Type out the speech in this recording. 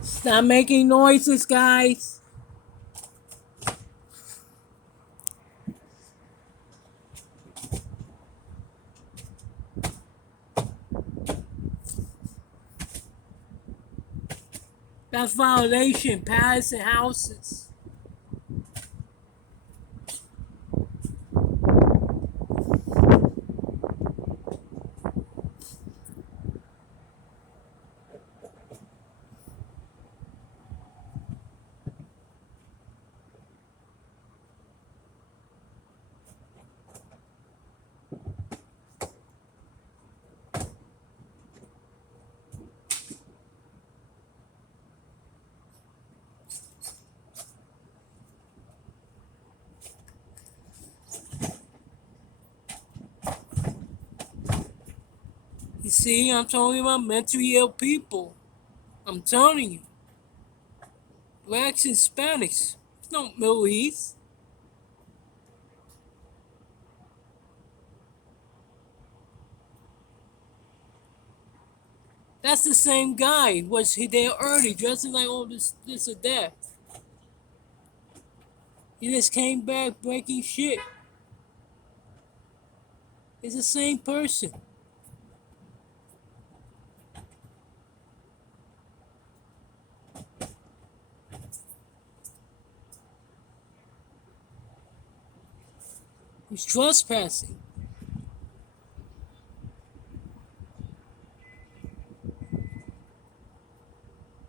Stop making noises, guys. That's violation. Patterson houses. You see, I'm talking about mentally ill people. I'm telling you. Blacks and Hispanics. It's not Middle East. That's the same guy. Was he there early, dressing like all this or that? He just came back breaking shit. It's the same person. He's trespassing.